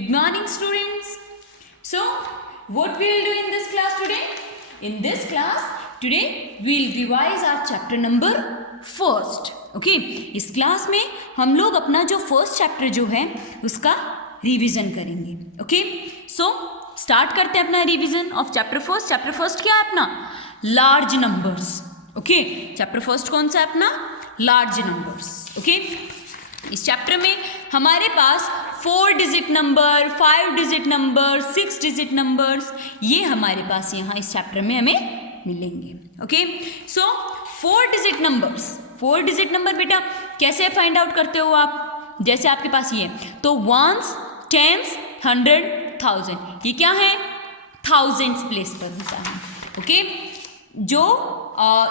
Good morning, students. So, what we will do in this class today? In this class today we will revise our chapter number first. Okay, इस class में हम लोग अपना जो first chapter जो है उसका रिवीजन करेंगे. ओके, सो स्टार्ट करते हैं अपना revision of chapter first. Chapter first क्या है अपना? Large numbers. Okay, chapter first कौन सा है अपना? Large numbers. ओके, इस चैप्टर में हमारे पास 4 digit number, 5 digit number, 6 digit numbers ये हमारे पास यहाँ इस चैप्टर में हमें मिलेंगे. ओके, सो 4 डिजिट नंबर्स. 4 डिजिट नंबर बेटा कैसे फाइंड आउट करते हो आप? जैसे आपके पास ये है तो वंस, टेंस, 100, 1000 ये क्या है? थाउजेंड्स प्लेस पर होता है. ओके, जो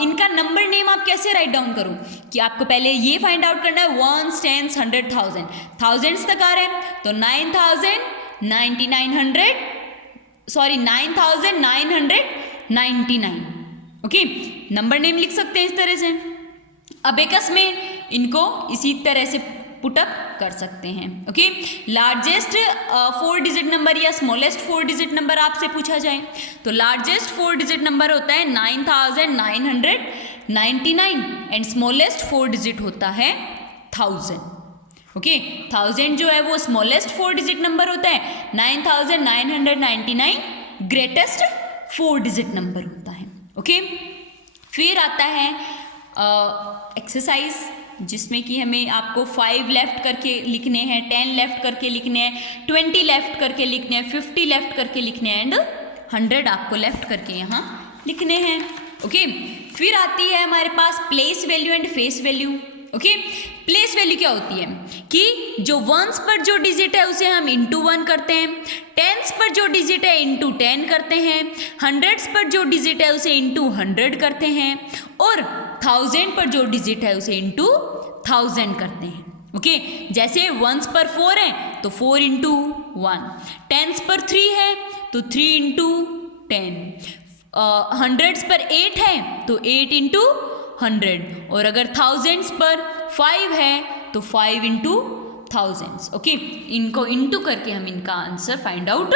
इनका नंबर नेम आप कैसे राइट डाउन करो कि आपको पहले ये फाइंड आउट करना है वंस, टेंस, 100, 1000 थाउजेंड्स तक आ रहे हैं तो 9999. ओके, नंबर नेम लिख सकते हैं इस तरह से. अबेकस में इनको इसी तरह से पुटअप कर सकते हैं. ओके, लार्जेस्ट 4 डिजिट नंबर या स्मॉलेस्ट 4 डिजिट नंबर आपसे पूछा जाए तो लार्जेस्ट 4 डिजिट नंबर होता है 9999 एंड स्मॉलेस्ट 4 डिजिट होता है 1000. ओके, 1000 जो है वो स्मॉलेस्ट 4 डिजिट नंबर होता है. 9999 ग्रेटेस्ट 4 डिजिट नंबर होता है. ओके, फिर आता है एक्सरसाइज जिसमें कि हमें आपको 5 लेफ्ट करके लिखने हैं, 10 लेफ्ट करके लिखने हैं, 20 लेफ्ट करके लिखने हैं, 50 लेफ्ट करके लिखने हैं एंड 100 आपको लेफ्ट करके यहाँ लिखने हैं. ओके, फिर आती है हमारे पास place value and face value. Okay, place value क्या होती है कि जो वंस पर जो डिजिट है उसे हम इंटू 1 करते हैं, टेंस पर जो डिजिट है इंटू 10 करते हैं, हंड्रेड्स पर जो डिजिट है उसे इंटू 100 करते हैं और 1000 पर जो डिजिट है उसे इंटू 1000 करते हैं. ओके, जैसे वंस पर 4 है तो 4 इंटू 1, टेंस पर 3 है तो 3 इंटू 10, हंड्रेड्स पर 8 है तो 8 इंटू 100 और अगर थाउजेंड्स पर 5 है तो 5 इंटू थाउजेंड्स. ओके, इनको इंटू करके हम इनका आंसर फाइंड आउट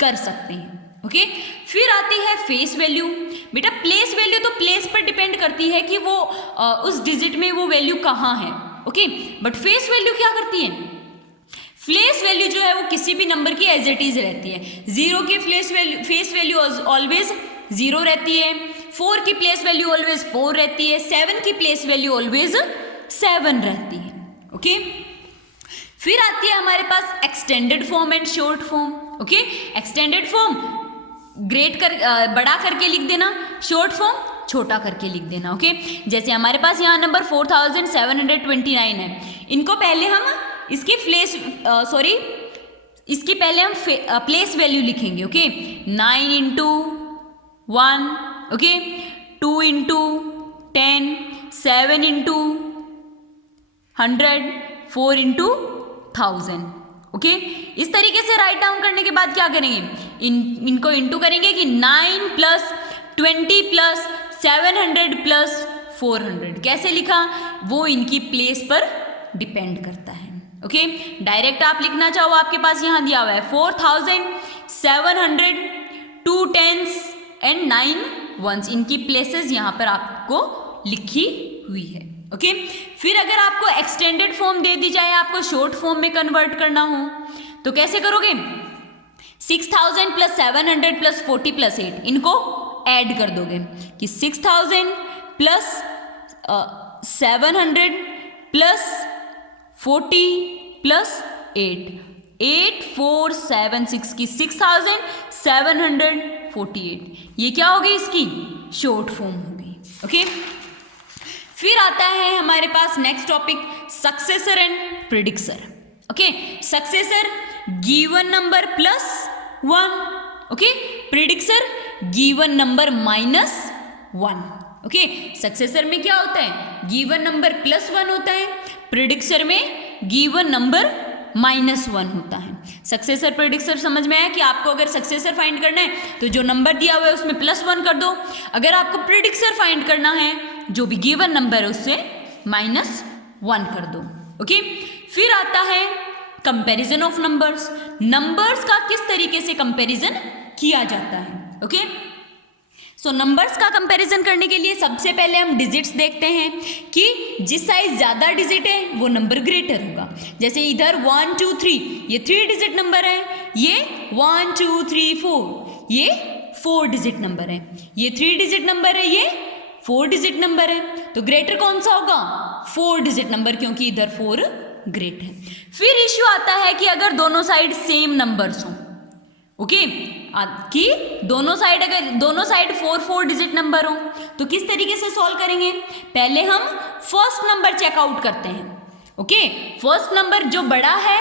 कर सकते हैं. ओके, फिर आती है फेस वैल्यू. बेटा प्लेस वैल्यू तो प्लेस पर डिपेंड करती है कि वो उस डिजिट में वो वैल्यू कहाँ है. ओके, बट फेस वैल्यू क्या करती है? फेस वैल्यू जो है वो किसी भी नंबर की एज इट इज रहती है. 0 की फेस वैल्यू ऑलवेज 0 रहती है, 4 की प्लेस वैल्यू ऑलवेज 4 रहती है, 7 की प्लेस वैल्यू ऑलवेज 7 रहती है. ओके, फिर आती है हमारे पास extended form and short form. Okay, extended form बड़ा करके लिख देना, शॉर्ट फॉर्म छोटा करके लिख देना. ओके, जैसे हमारे पास यहाँ नंबर 4729 है, इनको पहले हम इसकी पहले हम प्लेस वैल्यू लिखेंगे. Okay, 9 into 1, okay, 2 into 10, 7 into 100, 4 into 1000. Okay, इस तरीके से राइट डाउन करने के बाद क्या करेंगे? इनको इंटू करेंगे कि 9 प्लस 20 प्लस 700 प्लस 400 कैसे लिखा वो इनकी प्लेस पर डिपेंड करता है. ओके, डायरेक्ट आप लिखना चाहो आपके पास यहाँ दिया हुआ है 4700, 2 टेंस एंड 9 वंस, इनकी प्लेसेस यहाँ पर आपको लिखी हुई है. ओके, फिर अगर आपको एक्सटेंडेड फॉर्म दे दी जाए, आपको शॉर्ट फॉर्म में कन्वर्ट करना हो तो कैसे करोगे? 6000 प्लस 700 प्लस 40 प्लस 8 इनको ऐड कर दोगे कि 6000 प्लस 700 प्लस 40 प्लस 8, 8476 की 6748 ये क्या हो गई? इसकी शॉर्ट फॉर्म हो गई. ओके, फिर आता है हमारे पास next topic successor and predecessor. Okay, successor given number plus 1. Okay, predecessor given number minus 1. Okay, successor में क्या होता है? गिवन नंबर प्लस 1 होता है, प्रिडिक्सर में गिवन नंबर -1 होता है. सक्सेसर प्रिडिक्सर समझ में आया कि आपको अगर सक्सेसर फाइंड करना है तो जो नंबर दिया हुआ है उसमें +1 कर दो, अगर आपको प्रिडिक्सर फाइंड करना है जो भी गिवन नंबर है उससे -1 कर दो. ओके, फिर आता है कंपैरिजन ऑफ नंबर्स, नंबर्स का किस तरीके से कंपैरिजन किया जाता है। ओके, सो नंबर्स का कंपैरिजन करने के लिए सबसे पहले हम डिजिट्स देखते हैं कि जिस साइज ज़्यादा डिजिट है वो नंबर ग्रेटर होगा। जैसे इधर 1 2 3 ये 3 डिजिट नंबर है, ये 1 2 3 4 ये 4 डिजिट नंबर है, ये 3 डिजिट नंबर है, ये 4 डिजिट नंबर है, तो ग्रेटर कौन सा होगा? 4 डिजिट नंबर, क्योंकि इधर 4 ग्रेट है। फिर इश्यू आता है कि अगर दोनों साइड सेम नंबर्स हों, ओके, कि दोनों साइड अगर दोनों साइड 4 डिजिट नंबर हो तो किस तरीके से सॉल्व करेंगे? पहले हम फर्स्ट नंबर चेकआउट करते हैं। ओके, फर्स्ट नंबर जो बड़ा है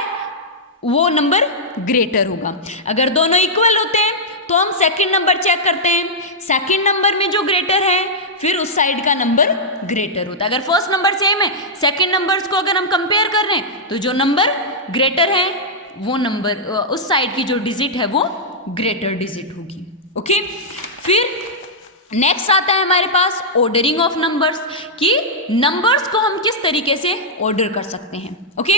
वो नंबर ग्रेटर होगा। अगर दोनों इक्वल होते हैं तो हम सेकंड नंबर चेक करते हैं, सेकंड नंबर में जो ग्रेटर है फिर उस साइड का नंबर ग्रेटर होता है। अगर फर्स्ट नंबर सेम है, सेकंड नंबर्स को अगर हम कंपेयर कर रहे हैं तो जो नंबर ग्रेटर है वो नंबर उस साइड की जो डिजिट है वो ग्रेटर डिजिट होगी। ओके, फिर नेक्स्ट आता है हमारे पास ऑर्डरिंग ऑफ नंबर्स, कि नंबर्स को हम किस तरीके से ऑर्डर कर सकते हैं। Okay,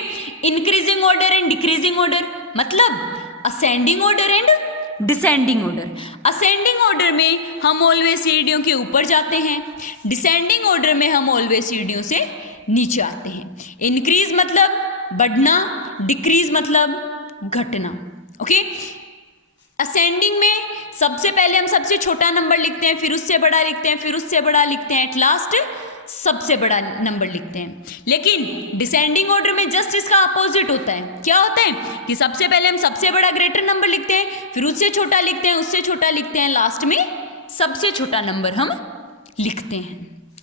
increasing order and decreasing order, मतलब ascending order and descending order. Ascending order में हम ऑलवेज सीढ़ियों के ऊपर जाते हैं, डिसेंडिंग ऑर्डर में हम ऑलवेज सीढ़ियों से नीचे आते हैं। इंक्रीज मतलब बढ़ना, डिक्रीज मतलब घटना। ओके, असेंडिंग में सबसे पहले हम सबसे छोटा नंबर लिखते हैं, फिर उससे बड़ा लिखते हैं, फिर उससे बड़ा लिखते हैं, एट लास्ट सबसे बड़ा नंबर लिखते हैं। लेकिन डिसेंडिंग ऑर्डर में जस्ट इसका अपोजिट होता है। क्या होता है कि सबसे पहले हम सबसे बड़ा ग्रेटर नंबर लिखते हैं, फिर उससे छोटा लिखते हैं, उससे छोटा लिखते हैं, लास्ट में सबसे छोटा नंबर हम लिखते हैं।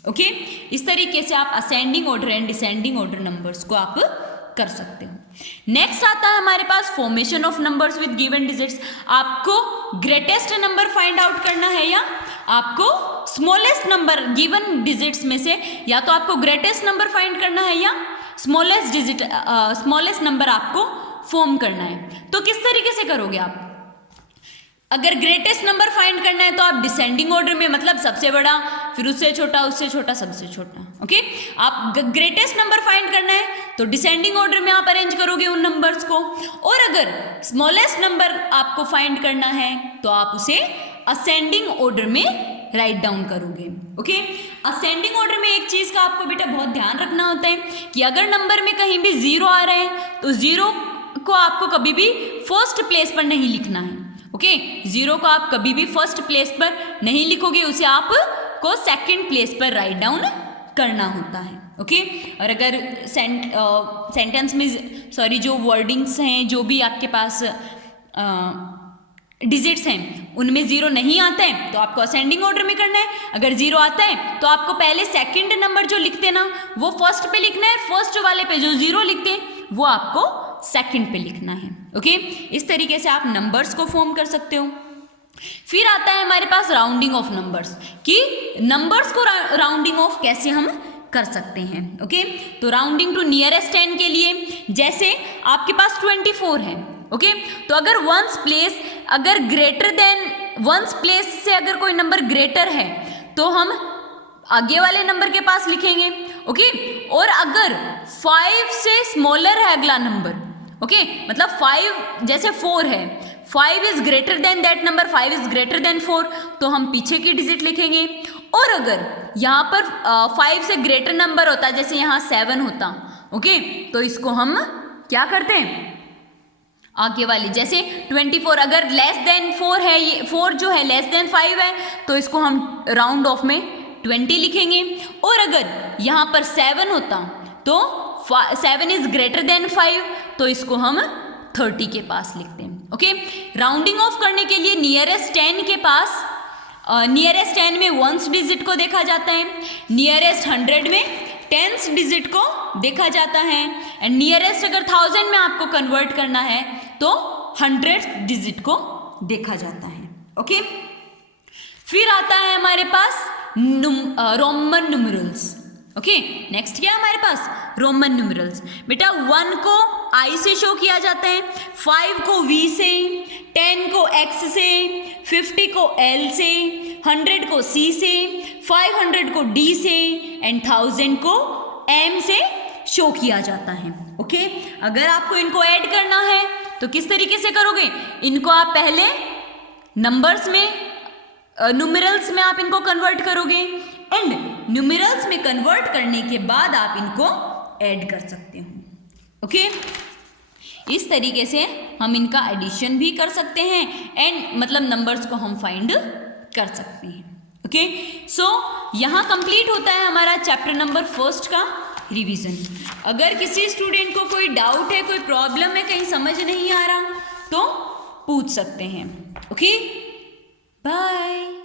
ओके, इस तरीके से आप ascending order and descending order numbers को आप कर सकते हो। नेक्स्ट आता है हमारे पास formation of numbers with given digits. आपको ग्रेटेस्ट नंबर फाइंड आउट करना है या आपको स्मॉलेस्ट नंबर गिवन डिजिट्स में से, या तो आपको ग्रेटेस्ट नंबर फाइंड करना है या स्मॉलेस्ट नंबर आपको फॉर्म करना है। तो किस तरीके से करोगे आप? अगर ग्रेटेस्ट नंबर फाइंड करना है तो आप डिसेंडिंग ऑर्डर में, मतलब सबसे बड़ा, फिर उससे छोटा, सबसे छोटा। ओके, आप ग्रेटेस्ट नंबर फाइंड करना है तो डिसेंडिंग ऑर्डर में आप अरेंज करोगे उन नंबर्स को, और अगर स्मॉलेस्ट नंबर आपको फाइंड करना है तो आप उसे असेंडिंग ऑर्डर में राइट डाउन करोगे। ओके, असेंडिंग ऑर्डर में एक चीज का आपको बेटा बहुत ध्यान रखना होता है कि अगर नंबर में कहीं भी 0 आ रहा है तो 0 को आपको कभी भी फर्स्ट प्लेस पर नहीं लिखना है। ओके, 0 को आप कभी भी फर्स्ट प्लेस पर नहीं लिखोगे, उसे आप को सेकंड प्लेस पर राइट डाउन करना होता है। ओके, और अगर सेंटेंस में जो वर्डिंग्स हैं, जो भी आपके पास डिजिट्स हैं, उनमें 0 नहीं आता है तो आपको असेंडिंग ऑर्डर में करना है। अगर 0 आता है तो आपको पहले सेकंड नंबर जो लिखते ना वो फर्स्ट पे लिखना है, फर्स्ट वाले पे जो 0 लिखते हैं वो आपको सेकंड पे लिखना है। ओके, इस तरीके से आप नंबर्स को फॉर्म कर सकते हो। फिर आता है हमारे पास राउंडिंग ऑफ नंबर्स, कि नंबर्स को राउंडिंग ऑफ कैसे हम कर सकते हैं। ओके, तो राउंडिंग टू नियरेस्ट 10 के लिए, जैसे आपके पास 24 है। ओके, तो अगर वंस प्लेस अगर ग्रेटर देन वंस प्लेस से अगर कोई नंबर ग्रेटर है तो हम आगे वाले नंबर के पास लिखेंगे। ओके, और अगर 5 से स्मॉलर है अगला नंबर, ओके, मतलब 5 जैसे 4 है, 5 is greater than that number, 5 is greater than 4, तो हम पीछे की डिजिट लिखेंगे। और अगर यहाँ पर 5 से ग्रेटर नंबर होता, जैसे यहाँ 7 होता, ओके, तो इसको हम क्या करते हैं, आगे वाली जैसे 24 अगर लेस देन 4 है, ये 4 जो है लेस देन 5 है, तो इसको हम राउंड ऑफ में 20 लिखेंगे। और अगर यहाँ पर 7 होता तो 7 इज ग्रेटर देन 5, तो इसको हम 30 के पास लिखते हैं। ओके, राउंडिंग ऑफ करने के लिए नियरेस्ट 10 के पास, नियरेस्ट 10 में वंस डिजिट को देखा जाता है, नियरेस्ट 100 में टेंस डिजिट को देखा जाता है, एंड नियरेस्ट अगर 1000 में आपको कन्वर्ट करना है तो 100 डिजिट को देखा जाता है। ओके, फिर आता है हमारे पास रोमन न्यूमरल्स। ओके, नेक्स्ट क्या है हमारे पास, रोमन न्यूमरल्स। बेटा 1 को आई से शो किया जाता है, 5 को V से, 10 को X से, 50 को L से, 100 को C से, 500 को D से, एंड 1000 को M से शो किया जाता है। ओके, अगर आपको इनको ऐड करना है तो किस तरीके से करोगे, इनको आप पहले नंबर्स में, न्यूमेरल्स में आप इनको कन्वर्ट करोगे एंड न्यूमेरल्स में कन्वर्ट करने के बाद आप इनको ऐड कर सकते हो। ओके, इस तरीके से हम इनका एडिशन भी कर सकते हैं एंड मतलब नंबर्स को हम फाइंड कर सकते हैं। ओके, सो यहाँ कंप्लीट होता है हमारा चैप्टर नंबर 1 का रिवीजन। अगर किसी स्टूडेंट को कोई डाउट है, कोई प्रॉब्लम है, कहीं समझ नहीं आ रहा तो पूछ सकते हैं। Okay, bye.